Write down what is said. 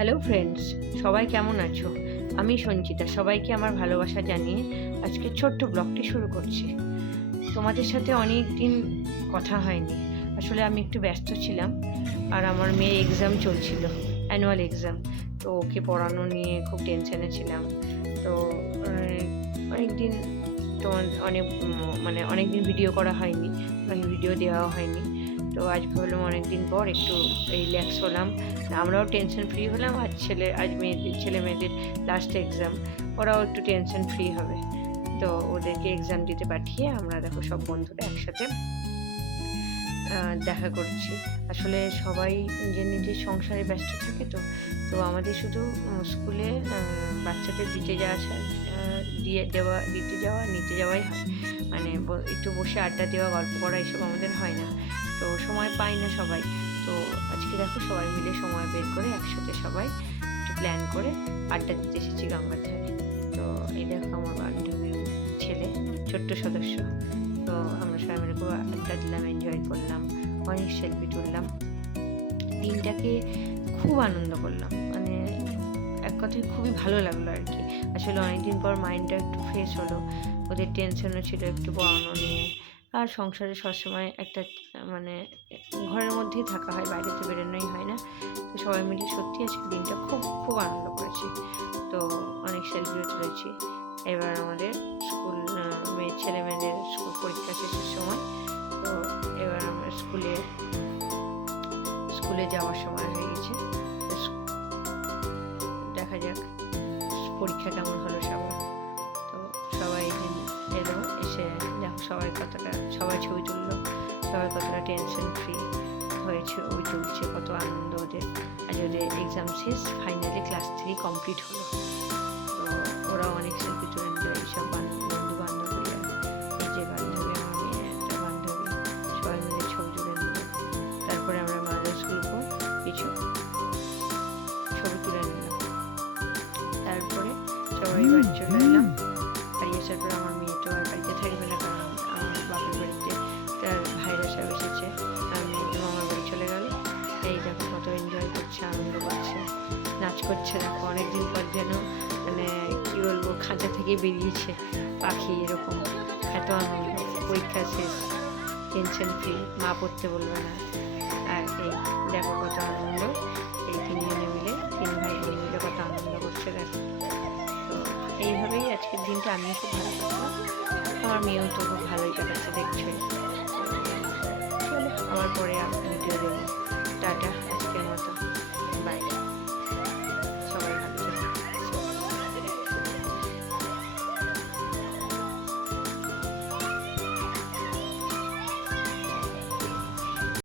Hello friends, সবাই কেমন আছো? আমি সঞ্চিতা, সবাইকে আমার ভালোবাসা জানিয়ে আজকে ছোট্ট ব্লগটি শুরু করছি। তোমাদের সাথে অনেক দিন কথা হয়নি, আসলে আমি একটু ব্যস্ত ছিলাম। আর আমার মেয়ের এক্সাম চলছিল, অ্যানুয়াল এক্সাম। তো ওকে পড়ানো নিয়ে খুব টেনশনে ছিলাম। তো অনেক দিন তোমার অনেক দিন ভিডিও করা হয়নি, ভিডিও দেওয়া হয়নি। তো আজ ভাবলাম অনেক দিন পর একটু রিল্যাক্স হলাম, আমরাও টেনশন ফ্রি হলাম। আজ ছেলে মেয়েদের লাস্ট এক্সাম, ওরাও একটু টেনশন ফ্রি হবে। তো ওদেরকে এক্সাম দিতে পাঠিয়ে আমরা দেখো সব বন্ধুরা একসাথে দেখা করছি। আসলে সবাই নিজের নিজের সংসারে ব্যস্ত থাকে। তো আমাদের শুধু স্কুলে বাচ্চাদের দিতে যাওয়া নিতে যাওয়াই হয়। মানে একটু বসে আড্ডা দেওয়া, গল্প করা এসব আমাদের হয় না। তো সময় পাই না সবাই। তো আজকে দেখো সবাই মিলে সময় বের করে একসাথে সবাই একটু প্ল্যান করে আড্ডা দিতে এসেছি গঙ্গার ধারে। তো এই দেখো আমার বান্ধবীর ছেলে, ছোট্ট সদস্য। তো আমরা সবাই মিলে খুব আড্ডা দিলাম, এনজয় করলাম, অনেক সেলফি তুললাম। দিনটাকে খুব আনন্দ করলাম, মানে এক কথায় খুবই ভালো লাগলো আর কি। আসলে অনেকদিন পর মাইন্ডটা একটু ফ্রেশ হলো। ওদের টেনশনও ছিল একটু পড়ানো নিয়ে। আর সংসারে সবসময় একটা ঘরের মধ্যেই থাকা হয়, বাইরে তো বেরোনোই হয় না। তো সবাই মিলে সত্যি আজকে দিনটা খুব খুব আনন্দ করেছি। তো অনেক সেলফিও তুলেছি। এবার আমাদের ছেলে মেয়েদের স্কুল পরীক্ষা শেষের সময়। তো এবার আমার স্কুলে যাওয়ার সময় হয়ে গেছে। দেখা যাক পরীক্ষা কেমন হলো সবার। তো সবাই এলো, এসে দেখো সবাই ছবি তুললো, সবাই কতটা টেনশন ফ্রি হয়ে ছবি তুলছে, কত আনন্দ ওদের। আজ ওদের এক্সাম শেষ, ফাইনালি ক্লাস 3 কমপ্লিট হলো। তো ওরাও অনেক সেলফি তুলে নিল, এইসব বন্ধু বান্ধবীরা, এই যে বান্ধবী, আমার মেয়ে একটা বান্ধবী, সবাই মিলে ছবি তুলে নিল। তারপরে আমরা মাদার্স গ্রুপও কিছু ছবি তুলে নিলাম। তারপরে সবাই বাড়ি চলে এলাম। বাড়ি আসার পর আমার মেয়ে তো আর বাড়িতে থাকবে না, কারণ আমার বাপের বাড়িতে তার ভাইরা সব এসেছে। আমি মামার বাড়ি চলে গেল। এই দেখো কত এনজয় করছে, আনন্দ করছে, নাচ করছে। দেখো অনেকদিন পর যেন কি বলবো, খাঁচা থেকে বেরিয়েছে পাখি, এরকম এত আনন্দ। পরীক্ষা শেষ, টেনশন ফ্রি, মা পড়তে বলবে না। আর এই দেখো কত আনন্দ, এই তিন ভাই মিলে কত আনন্দ করছে দেখো। তো এইভাবেই আজকের দিনটা আমিও খুব ভালো কাটলাম, আমার মেয়েও তো খুব ভালোই কাটাচ্ছে দেখছোই। চলো, আমার পরে